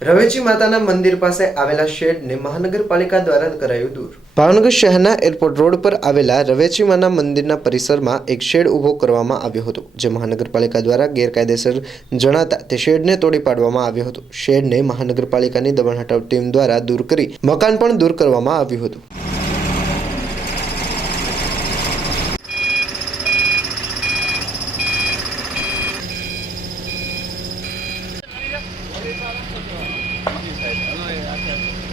રવેચી માતાના મંદિર પાસે આવેલા શેડને મહાનગરપાલિકા દ્વારા કરાયું દૂર। ભાવનગર શહેરના એરપોર્ટ રોડ પર આવેલા રવેચી માના મંદિરના પરિસરમાં એક શેડ ઊભો કરવામાં આવ્યો હતો, જે મહાનગરપાલિકા દ્વારા ગેરકાયદેસર જણાતા તે શેડને તોડી પાડવામાં આવ્યો હતો। શેડને મહાનગરપાલિકાની દબાણ હટાવ ટીમ દ્વારા દૂર કરી મકાન પણ દૂર કરવામાં આવ્યું હતું। બીજી સાઈડ